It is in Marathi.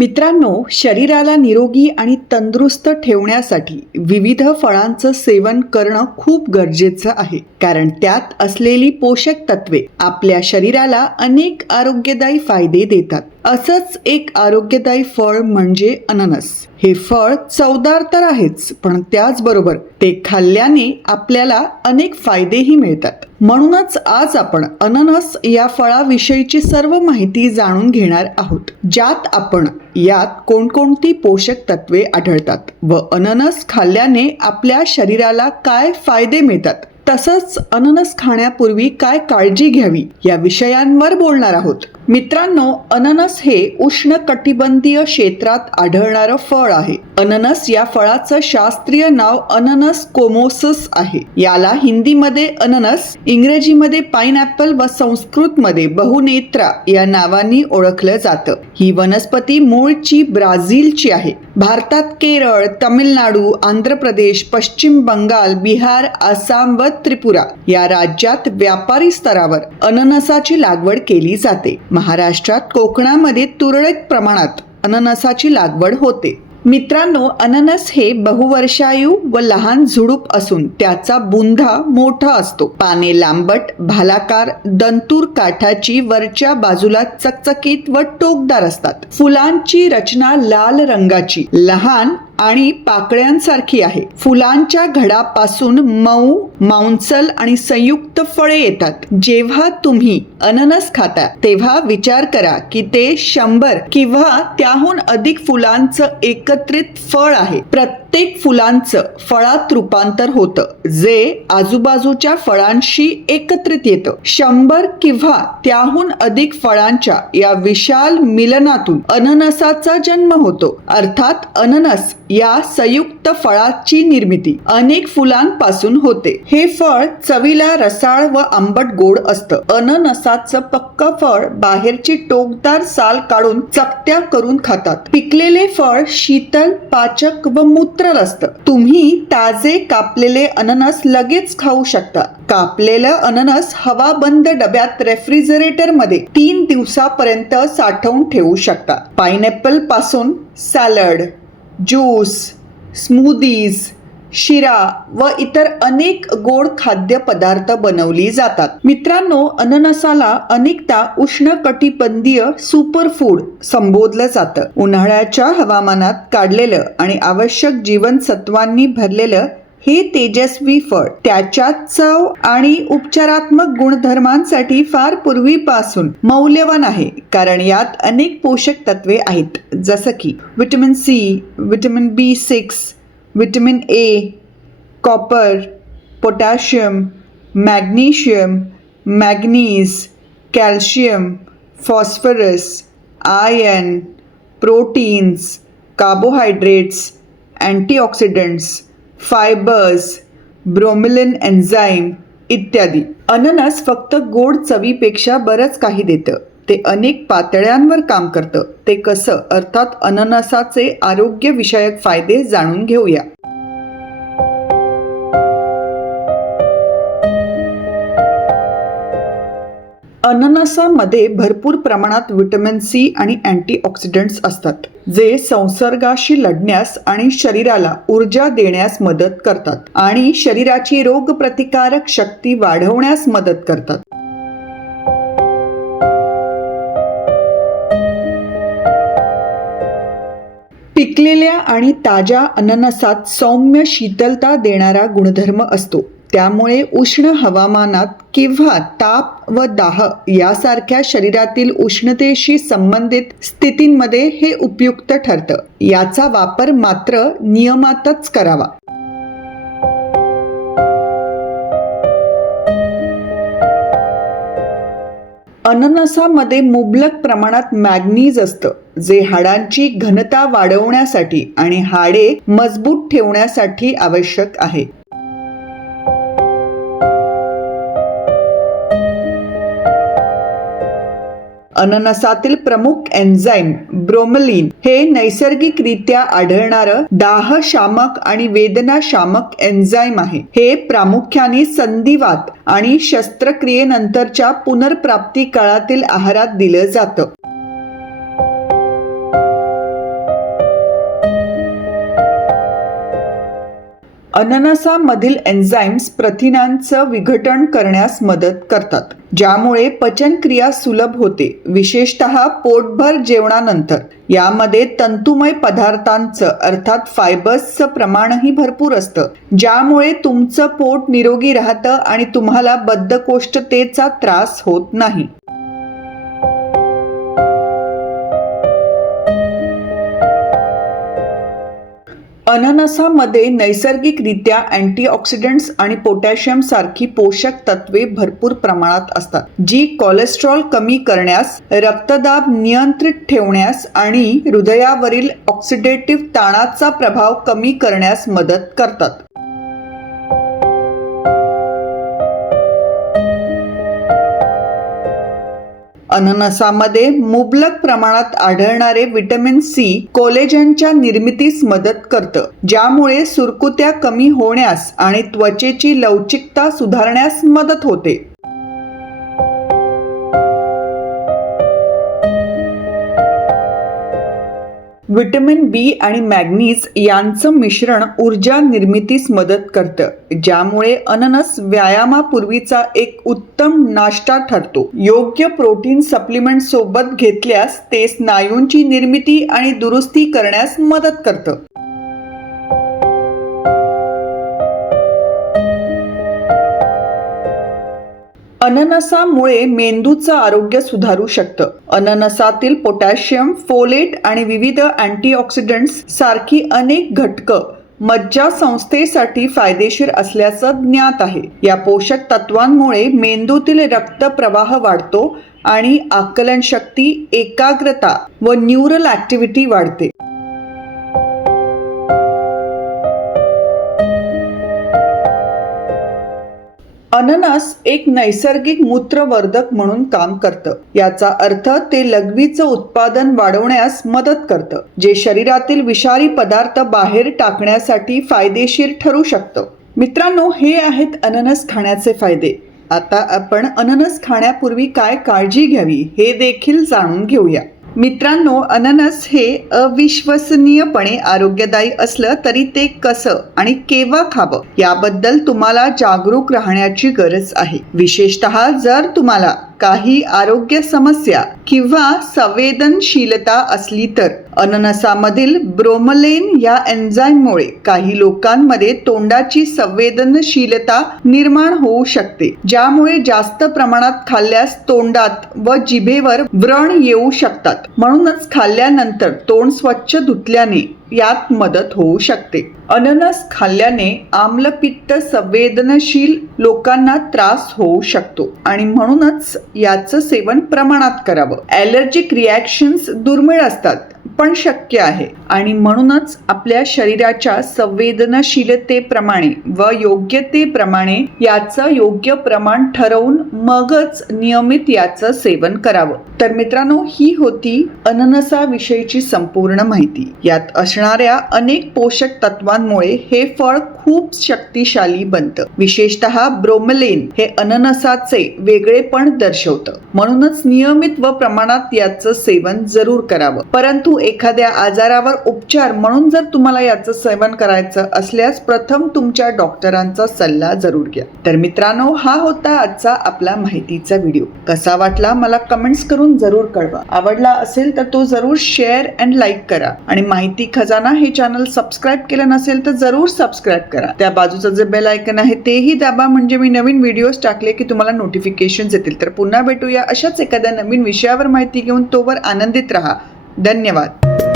मित्रांनो, शरीराला निरोगी आणि तंदुरुस्त ठेवण्यासाठी विविध फळांचं सेवन करणं खूप गरजेचं आहे, कारण त्यात असलेली पोषक तत्वे आपल्या शरीराला अनेक आरोग्यदायी फायदे देतात. असंच एक आरोग्यदायी फळ म्हणजे अननस. हे फळ चवदार तर आहेच, पण त्याचबरोबर ते खाल्ल्याने आपल्याला अनेक फायदेही मिळतात. म्हणूनच आज आपण अननस या फळाविषयीची सर्व माहिती जाणून घेणार आहोत, ज्यात आपण यात कोणकोणती पोषक तत्वे आढळतात व अननस खाल्ल्याने आपल्या शरीराला काय फायदे मिळतात, तसंच अननस खाण्यापूर्वी काय काळजी घ्यावी या विषयांवर बोलणार आहोत. मित्रांनो, अननस हे उष्णकटिबंधीय क्षेत्रात आढळणारं फळ आहे. अननस या फळाचं शास्त्रीय नाव अननस कोमोसस आहे. याला हिंदीमध्ये अननस, इंग्रजीमध्ये पाइनएपल व संस्कृतमध्ये बहुनेत्रा या नावांनी ओळखलं जातं. ही वनस्पती मूळची ब्राझीलची आहे. भारतात केरळ, तमिळनाडू, आंध्र प्रदेश, पश्चिम बंगाल, बिहार, आसाम व त्रिपुरा या राज्यात व्यापारी स्तरावर अननसाची लागवड केली जाते. महाराष्ट्रात, कोकणामध्ये तुरळक प्रमाणात अननसाची लागवड होते. मित्रांनो, अननस हे बहुवर्षायू व लहान झुडूप असून त्याचा बुंधा मोठा असतो. पाने लांबट, भालाकार, दंतूर काठाची वरच्या बाजूला चकचकीत व टोकदार असतात. फुलांची रचना लाल रंगाची, लहान आणि पाकळ्यांसारखी आहे. फुलांच्या घडापासून मऊ, मांसल आणि संयुक्त फळे येतात. जेव्हा तुम्ही अननस खाता तेव्हा विचार करा की ते 100 किंवा त्याहून अधिक फुलांचं एकत्रित फळ आहे. प्रत्येक फुलांचं फळात रूपांतर होतं, जे आजूबाजूच्या फळांशी एकत्रित येतं. 100 किंवा त्याहून अधिक फळांच्या या विशाल मिलनातून अननसाचा जन्म होतो. अर्थात अननस या संयुक्त फळाची निर्मिती अनेक फुलांपासून होते. हे फळ चवीला रसाळ व आंबट गोड असतं. अननसाचं पक्क फळ बाहेरची टोकदार साल काढून चकत्या करून खातात. पिकलेले फळ शीतल, पाचक व मूत्रल असतं. तुम्ही ताजे कापलेले अननस लगेच खाऊ शकता. कापलेलं अननस हवाबंद डब्यात रेफ्रिजरेटर मध्ये 3 दिवसापर्यंत साठवून ठेवू शकता. पाइनएपल पासून सॅलड, ज्यूस, स्मूदीज, शिरा व इतर अनेक गोड खाद्यपदार्थ बनवली जातात. मित्रांनो, अननसाला अनेकदा उष्णकटिबंधीय सुपरफूड संबोधलं जातं. उन्हाळ्याच्या हवामानात काढलेलं आणि आवश्यक जीवनसत्वांनी भरलेलं हे तेजस्वी फळ त्याच्या चव आणि उपचारात्मक गुणधर्मांसाठी फार पूर्वीपासून मौल्यवान आहे, कारण यात अनेक पोषक तत्वे आहेत, जसं की vitamin C, vitamin B6, vitamin A, copper, potassium, magnesium, manganese, calcium, phosphorus, iron, proteins, carbohydrates, antioxidants, fibres, bromelain enzyme इत्यादी. अननस फक्त गोड चवीपेक्षा बरंच काही देतं. ते अनेक पातळ्यांवर काम करतं. ते कसं? अर्थात अननसाचे आरोग्य विषयक फायदे जाणून घेऊया. अननसामध्ये भरपूर प्रमाणात व्हिटॅमिन सी आणि अँटीऑक्सिडंट्स असतात, जे संसर्गाशी लढण्यास आणि शरीराला ऊर्जा देण्यास मदत करतात आणि शरीराची रोगप्रतिकारक शक्ती वाढवण्यास मदत करतात. पिकलेल्या आणि ताज्या अननसात सौम्य शीतलता देणारा गुणधर्म असतो. त्यामुळे उष्ण हवामानात किंवा ताप व दाह यासारख्या शरीरातील उष्णतेशी संबंधित स्थितींमध्ये हे उपयुक्त ठरतं. याचा वापर मात्र नियमातच करावा. अननसामध्ये मुबलक प्रमाणात मॅग्नीज असतं, जे हाडांची घनता वाढवण्यासाठी आणि हाडे मजबूत ठेवण्यासाठी आवश्यक आहे. अननसातील प्रमुख एन्झाईम ब्रोमिलिन हे नैसर्गिकरित्या आढळणारं दाहशामक आणि वेदनाशामक एन्झाईम आहे. हे प्रामुख्याने संधिवात आणि शस्त्रक्रियेनंतरच्या पुनर्प्राप्ती काळातील आहारात दिलं जातं. अननसामधील एन्झाईम्स प्रथिनांचं विघटन करण्यास मदत करतात, ज्यामुळे पचनक्रिया सुलभ होते, विशेषतः पोटभर जेवणानंतर. यामध्ये तंतुमय पदार्थांचं अर्थात फायबर्सचं प्रमाणही भरपूर असतं, ज्यामुळे तुमचं पोट निरोगी राहतं आणि तुम्हाला बद्धकोष्ठतेचा त्रास होत नाही. अननसामध्ये नैसर्गिकरित्या अँटीऑक्सिडंट्स आणि पोटॅशियम सारखी पोषक तत्वे भरपूर प्रमाणात असतात, जी कोलेस्ट्रॉल कमी करण्यास, रक्तदाब नियंत्रित ठेवण्यास आणि हृदयावरील ऑक्सिडेटिव्ह ताणाचा प्रभाव कमी करण्यास मदत करतात. अननसामध्ये मुबलक प्रमाणात आढळणारे व्हिटॅमिन सी कोलेजनच्या निर्मितीस मदत करतं, ज्यामुळे सुरकुत्या कमी होण्यास आणि त्वचेची लवचिकता सुधारण्यास मदत होते. व्हिटॅमिन बी आणि मॅग्नीज यांचं मिश्रण ऊर्जा निर्मितीस मदत करतं, ज्यामुळे अननस व्यायामापूर्वीचा एक उत्तम नाश्ता ठरतो. योग्य प्रोटीन सप्लिमेंट सोबत घेतल्यास ते स्नायूंची निर्मिती आणि दुरुस्ती करण्यास मदत करतं. अननसामुळे मेंदूचं आरोग्य सुधारू शकतं. अननसातील पोटॅशियम, फोलेट आणि विविध अँटीऑक्सिडंट्स सारखी अनेक घटकं मज्जासंस्थेसाठी फायदेशीर असल्याचं ज्ञात आहे. या पोषक तत्वांमुळे मेंदूतील रक्तप्रवाह वाढतो आणि आकलनशक्ती, एकाग्रता व न्यूरल ॲक्टिव्हिटी वाढते. अननस एक नैसर्गिक मूत्रवर्धक म्हणून काम करतं. याचा अर्थ ते लघवीचं उत्पादन वाढवण्यास मदत करतं, जे शरीरातील विषारी पदार्थ बाहेर टाकण्यासाठी फायदेशीर ठरू शकतं. मित्रांनो, हे आहेत अननस खाण्याचे फायदे. आता आपण अननस खाण्यापूर्वी काय काळजी घ्यावी हे देखील जाणून घेऊया. मित्रांनो, अननस हे अविश्वसनीयपणे आरोग्यदायी असलं तरी ते कसं आणि केव्हा खावं याबद्दल तुम्हाला जागरूक राहण्याची गरज आहे. विशेषतः जर तुम्हाला काही आरोग्य समस्या किंवा संवेदनशीलता असली तर. अननसामधील ब्रोमलेन या एन्झाईममुळे काही लोकांमध्ये तोंडाची संवेदनशीलता निर्माण होऊ शकते, ज्यामुळे जास्त प्रमाणात खाल्ल्यास तोंडात व जिभेवर व्रण येऊ शकतात. म्हणूनच खाल्ल्यानंतर तोंड स्वच्छ धुतल्याने यात मदत होऊ शकते. अननस खाल्ल्याने आम्लपित्त संवेदनशील लोकांना त्रास होऊ शकतो आणि म्हणूनच याचं सेवन प्रमाणात करावं. ॲलर्जिक रिॲक्शन्स दुर्मिळ असतात पण शक्य आहे आणि म्हणूनच आपल्या शरीराच्या संवेदनशीलतेप्रमाणे व योग्यतेप्रमाणे याचं योग्य प्रमाण ठरवून मगच नियमित याचं सेवन करावं. तर मित्रांनो, ही होती अननसाविषयीची संपूर्ण माहिती. यात असणाऱ्या अनेक पोषक तत्वांमुळे हे फळ खूप शक्तिशाली बनतं. विशेषतः ब्रोमेलिन हे अननसाचे वेगळेपण दर्शवतं. म्हणूनच नियमित व प्रमाणात याचं सेवन जरूर करावं. परंतु एखाद्या आजारावर उपचार म्हणून जर तुम्हाला याचं सेवन करायचं असल्यास प्रथम तुमच्या डॉक्टरांचा सल्ला जरूर घ्या. तर मित्रांनो, हा होता आजचा आपला माहितीचा व्हिडिओ. कसा वाटला मला कमेंट्स करून जरूर कळवा. आवडला असेल तर तो जरूर शेअर अँड लाईक करा आणि माहिती खजाना हे चॅनल सबस्क्राईब केलं नसेल तर जरूर सबस्क्राईब करा. त्या बाजूचं जे बेल आयकन आहे तेही दाबा, म्हणजे मी नवीन व्हिडिओज टाकले की तुम्हाला नोटिफिकेशन्स येतील. तर पुन्हा भेटूया अशाच एखाद्या नवीन विषयावर माहिती घेऊन. तोवर आनंदित राहा. धन्यवाद.